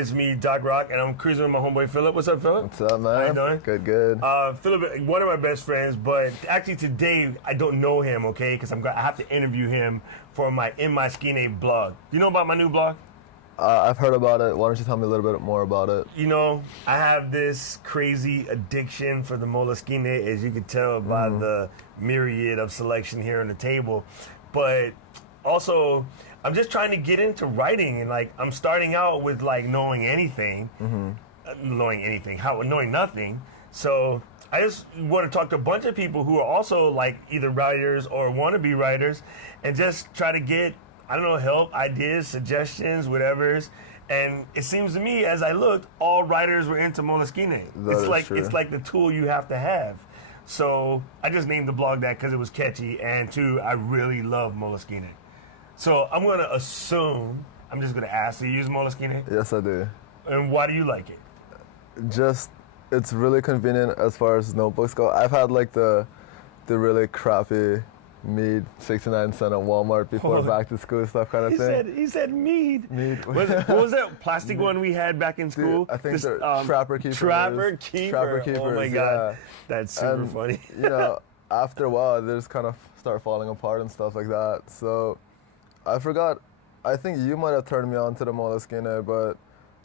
It's me, Doc Rock, and I'm cruising with my homeboy Philip. What's up, Philip? What's up, man? How you doing? Good, good. Philip, one of my best friends, but actually today I don't know him, okay? Because I have to interview him for my My Skine blog. You know about my new blog? I've heard about it. Why don't you tell me a little bit more about it? You know, I have this crazy addiction for the Moleskine, as you can tell by the myriad of selection here on the table. But also, I'm just trying to get into writing, and like I'm starting out with like knowing nothing. So I just want to talk to a bunch of people who are also like either writers or want to be writers, and just try to get, I don't know, help, ideas, suggestions, whatever's. And it seems to me, as I looked, all writers were into Moleskine. It's like the tool you have to have. So I just named the blog that because it was catchy, and two, I really love Moleskine. So I'm going to assume, I'm just going to ask, do you use Moleskine? Yes, I do. And why do you like it? Just, it's really convenient as far as notebooks go. I've had like the really crappy Mead 69 cent at Walmart before back to school stuff kind of thing. He said Mead. Mead. What was that plastic one we had back in school? Dude, I think they're Trapper Keepers. Trapper Keepers. Oh my God. Yeah. That's super funny. You know, after a while, they just kind of start falling apart and stuff like that. So I forgot. I think you might have turned me on to the Moleskine, but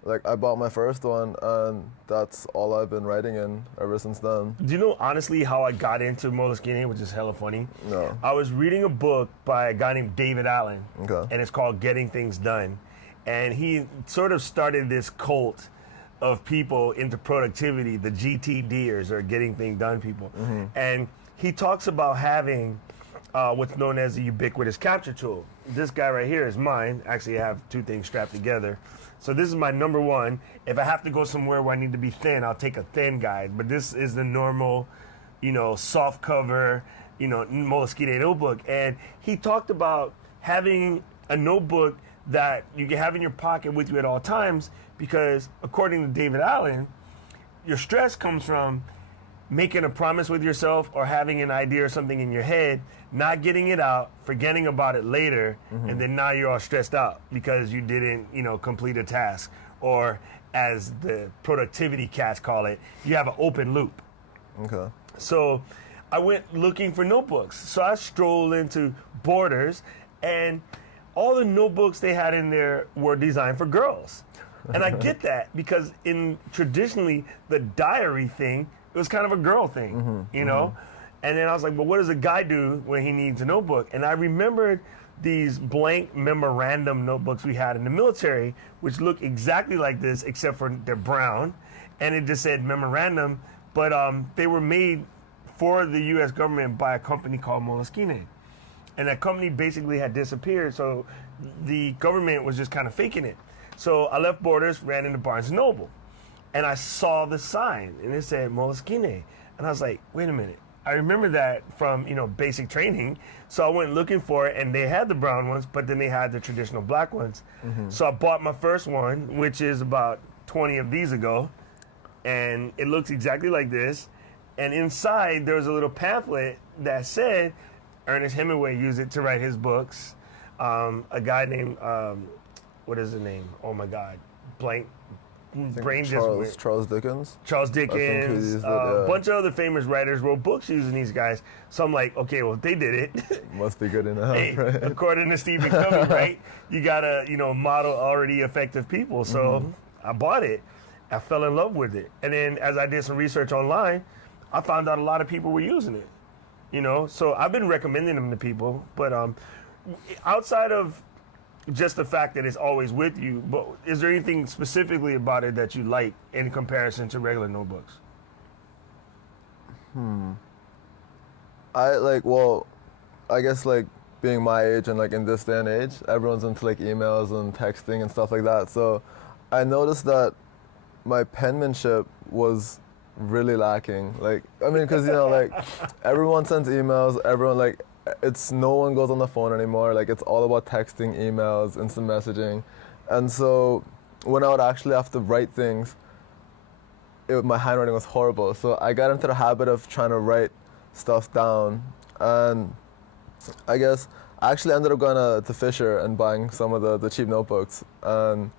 like I bought my first one, and that's all I've been writing in ever since then. Do you know honestly how I got into Moleskine, which is hella funny? No. I was reading a book by a guy named David Allen, Okay. and it's called Getting Things Done. And he sort of started this cult of people into productivity, the GTDers, or Getting Things Done people. And he talks about having what's known as the ubiquitous capture tool. This guy right here is mine. Actually, I have two things strapped together. So this is my number one. If I have to go somewhere where I need to be thin, I'll take a thin guide. But this is the normal, you know, soft cover, you know, Moleskine notebook. And he talked about having a notebook that you can have in your pocket with you at all times, because according to David Allen, your stress comes from making a promise with yourself or having an idea or something in your head, not getting it out, forgetting about it later, and then now you're all stressed out because you didn't, you know, complete a task. Or as the productivity cats call it, you have an open loop. Okay. So I went looking for notebooks. So I strolled into Borders, and all the notebooks they had in there were designed for girls. And I get that because traditionally the diary thing, it was kind of a girl thing, you know? And then I was like, well, what does a guy do when he needs a notebook? And I remembered these blank memorandum notebooks we had in the military, which look exactly like this, except for they're brown. And it just said memorandum, but they were made for the U.S. government by a company called Moleskine. And that company basically had disappeared, so the government was just kind of faking it. So I left Borders, ran into Barnes & Noble. And I saw the sign, and it said Moleskine. And I was like, wait a minute. I remember that from, you know, basic training. So I went looking for it, and they had the brown ones, but then they had the traditional black ones. So I bought my first one, which is about 20 of these ago. And it looks exactly like this. And inside, there was a little pamphlet that said Ernest Hemingway used it to write his books. A guy named, what is his name? Oh, my God. Blank. Brain Charles Dickens. Charles Dickens, a bunch of other famous writers wrote books using these guys. So I'm like, okay, well, if they did it, must be good enough. Hey, right? According to Stephen Covey, right? You gotta, you know, model already effective people. So I bought it. I fell in love with it, and then as I did some research online, I found out a lot of people were using it. You know, so I've been recommending them to people. But outside of just the fact that it's always with you, but is there anything specifically about it that you like in comparison to regular notebooks? I guess like being my age and like in this day and age, everyone's into like emails and texting and stuff like that. So I noticed that my penmanship was really lacking. Like, I mean, because, you know, like everyone sends emails, everyone like, no one goes on the phone anymore. Like, it's all about texting, emails, instant messaging. And so when I would actually have to write things, my handwriting was horrible. So I got into the habit of trying to write stuff down. And I guess I actually ended up going to Fisher and buying some of the cheap notebooks. And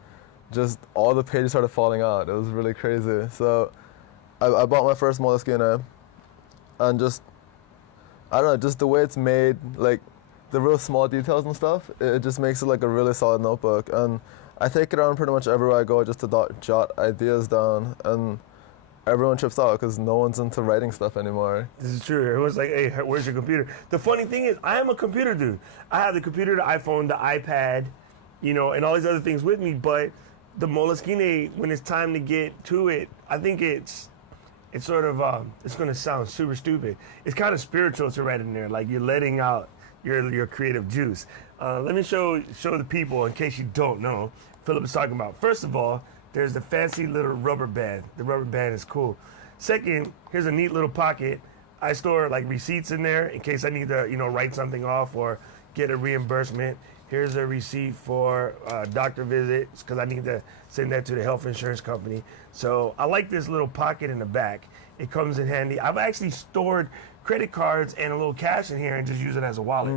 just all the pages started falling out. It was really crazy. So I bought my first Moleskine, and just, I don't know, just the way it's made, like the real small details and stuff, it just makes it like a really solid notebook. And I take it around pretty much everywhere I go just to jot ideas down, and everyone trips out because no one's into writing stuff anymore. This is true. Everyone's like, hey, where's your computer? The funny thing is, I am a computer dude. I have the computer, the iPhone, the iPad, you know, and all these other things with me, but the Moleskine, when it's time to get to it, I think it's sort of, it's going to sound super stupid. It's kind of spiritual to write in there, like you're letting out your creative juice. Let me show the people, in case you don't know, Philip is talking about. First of all, there's the fancy little rubber band. The rubber band is cool. Second, here's a neat little pocket. I store like receipts in there in case I need to, you know, write something off or get a reimbursement. Here's a receipt for doctor visits because I need to send that to the health insurance company. So I like this little pocket in the back. It comes in handy. I've actually stored credit cards and a little cash in here and just use it as a wallet.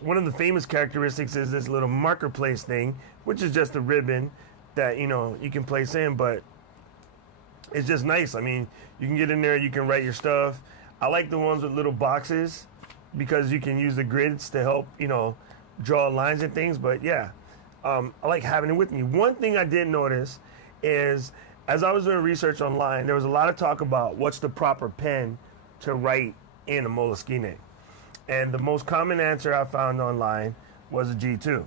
One of the famous characteristics is this little marker place thing, which is just a ribbon that, you know, you can place in, but it's just nice. I mean, you can get in there, you can write your stuff. I like the ones with little boxes because you can use the grids to help, you know, draw lines and things. But yeah, I like having it with me. One thing I did notice is, as I was doing research online, there was a lot of talk about what's the proper pen to write in a Moleskine. And the most common answer I found online was a G2.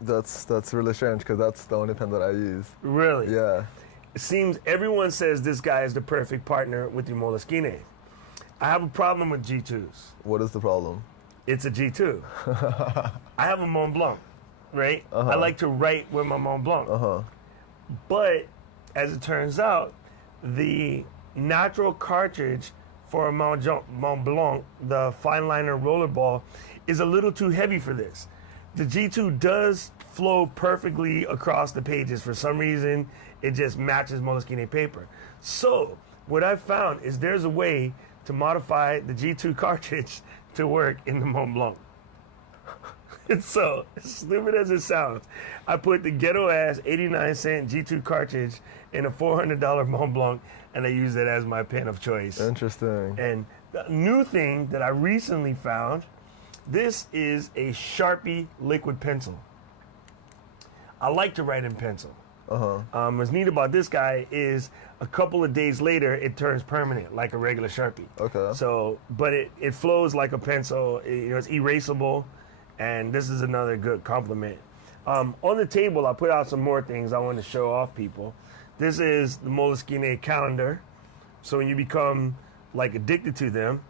That's really strange because that's the only pen that I use. Really? Yeah. It seems everyone says this guy is the perfect partner with your Moleskine. I have a problem with G2s. What is the problem? It's a G2. I have a Mont Blanc, right? I like to write with my Mont Blanc. But as it turns out, the natural cartridge for a Mont Blanc, the fine liner rollerball, is a little too heavy for this. The G2 does flow perfectly across the pages. For some reason, it just matches Moleskine paper. So what I've found is there's a way to modify the G2 cartridge to work in the Mont Blanc. And so, as stupid as it sounds, I put the ghetto-ass 89-cent G2 cartridge in a $400 Mont Blanc, and I use it as my pen of choice. Interesting. And the new thing that I recently found, this is a Sharpie liquid pencil. I like to write in pencil. What's neat about this guy is a couple of days later, it turns permanent like a regular Sharpie. Okay. So, but it flows like a pencil. It's erasable, and this is another good compliment. On the table, I put out some more things I want to show off people. This is the Moleskine calendar. So when you become like addicted to them,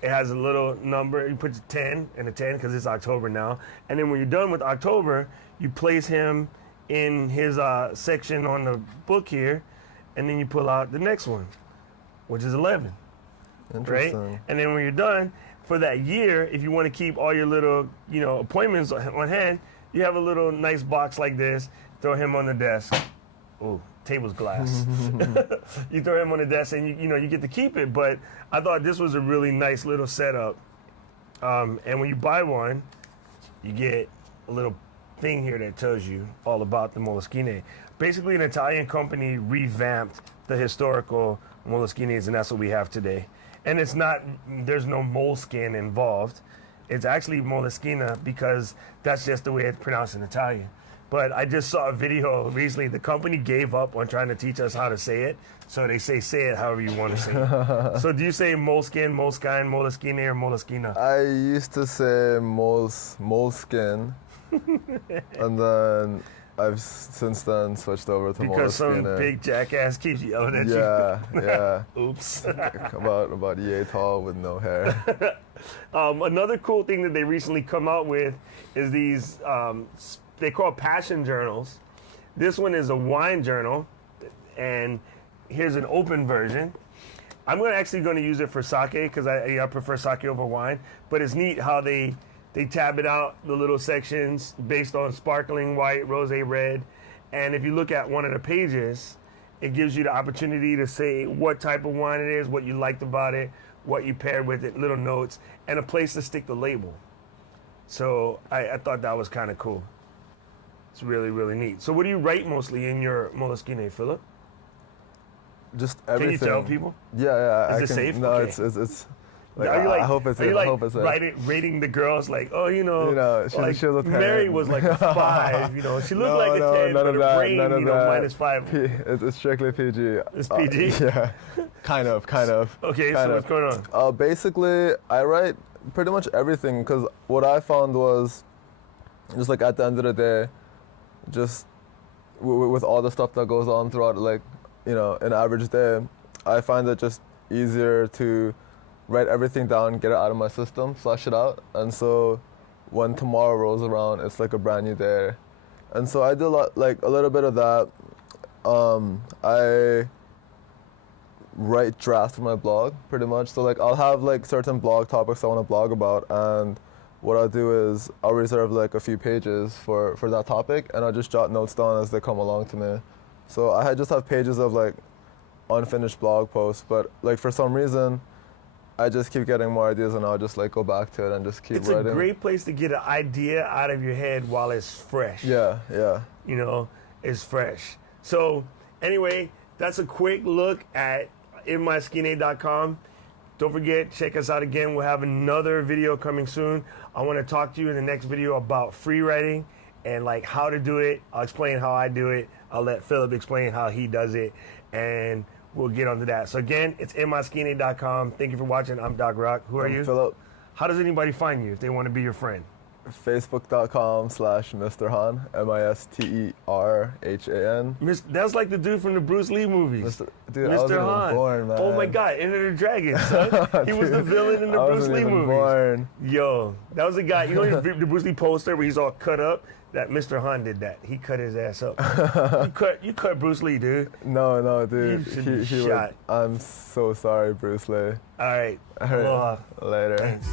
it has a little number. You put 10 and a 10 because it's October now. And then when you're done with October, you place him in his section on the book here, and then you pull out the next one, which is 11. Interesting. Right? And then when you're done for that year, if you want to keep all your little, appointments on hand, you have a little nice box like this. Throw him on the desk. Oh, table's glass. You throw him on the desk, and you get to keep it. But I thought this was a really nice little setup. And when you buy one, you get a little thing here that tells you all about the Moleskine. Basically, an Italian company revamped the historical Moleskines, and that's what we have today. And there's no moleskin involved. It's actually Moleskine because that's just the way it's pronounced in Italian. But I just saw a video recently. The company gave up on trying to teach us how to say it, so they say it however you want to say it. So do you say moleskin, moleskine, moleskine, or moleskina? I used to say moleskin, and then I've since then switched over to because Moleskine. Some big jackass keeps yelling at you. Yeah. Oops. about yay tall with no hair. Another cool thing that they recently come out with is these, they call passion journals. This one is a wine journal, and here's an open version. I'm actually going to use it for sake because I prefer sake over wine, but it's neat how they tab it out, the little sections based on sparkling white, rosé red, and if you look at one of the pages, it gives you the opportunity to say what type of wine it is, what you liked about it, what you paired with it, little notes, and a place to stick the label. So I thought that was kind of cool. It's really, really neat. So what do you write mostly in your Moleskine, Philip? Just everything. Can you tell people? Yeah, Is it safe? No, Okay. it's. Like, Are you like, I hope it's. are you like I hope it's. rating the girls like, oh, she was a 10. Mary was like a 5, she looked like a 10, but her brain, -5. It's strictly PG. It's PG? Yeah, kind of. Okay, so what's going on? Basically, I write pretty much everything because what I found was, just like at the end of the day, just with all the stuff that goes on throughout, like, an average day, I find it just easier to write everything down, get it out of my system, flush it out, and so when tomorrow rolls around, it's like a brand new day. And so I do a little bit of that. I write drafts for my blog, pretty much. So like I'll have like certain blog topics I want to blog about, and what I'll do is I'll reserve like a few pages for that topic, and I'll just jot notes down as they come along to me. So I just have pages of like unfinished blog posts, but like for some reason, I just keep getting more ideas, and I'll just like go back to it and just keep writing. It's a great place to get an idea out of your head while it's fresh. Yeah. It's fresh. So anyway, that's a quick look at inmyskine.com. Don't forget, check us out again. We'll have another video coming soon. I want to talk to you in the next video about free writing and like how to do it. I'll explain how I do it. I'll let Philip explain how he does it, and we'll get onto that. So again, it's inmyskine.com. Thank you for watching. I'm Doc Rock. Who are you? Philip. How does anybody find you if they want to be your friend? Facebook.com/Mr. Han, MISTERHAN. That's like the dude from the Bruce Lee movies. Dude, I wasn't even born, man. Oh my God, Enter the Dragon, son. He was the villain in the Bruce Lee movies. Born. Yo, that was the guy. You know the Bruce Lee poster where he's all cut up? That Mr. Han did that. He cut his ass up. You cut Bruce Lee, dude. No, dude. You should be shot. I'm so sorry, Bruce Lee. All right. Aloha. Later. Thanks.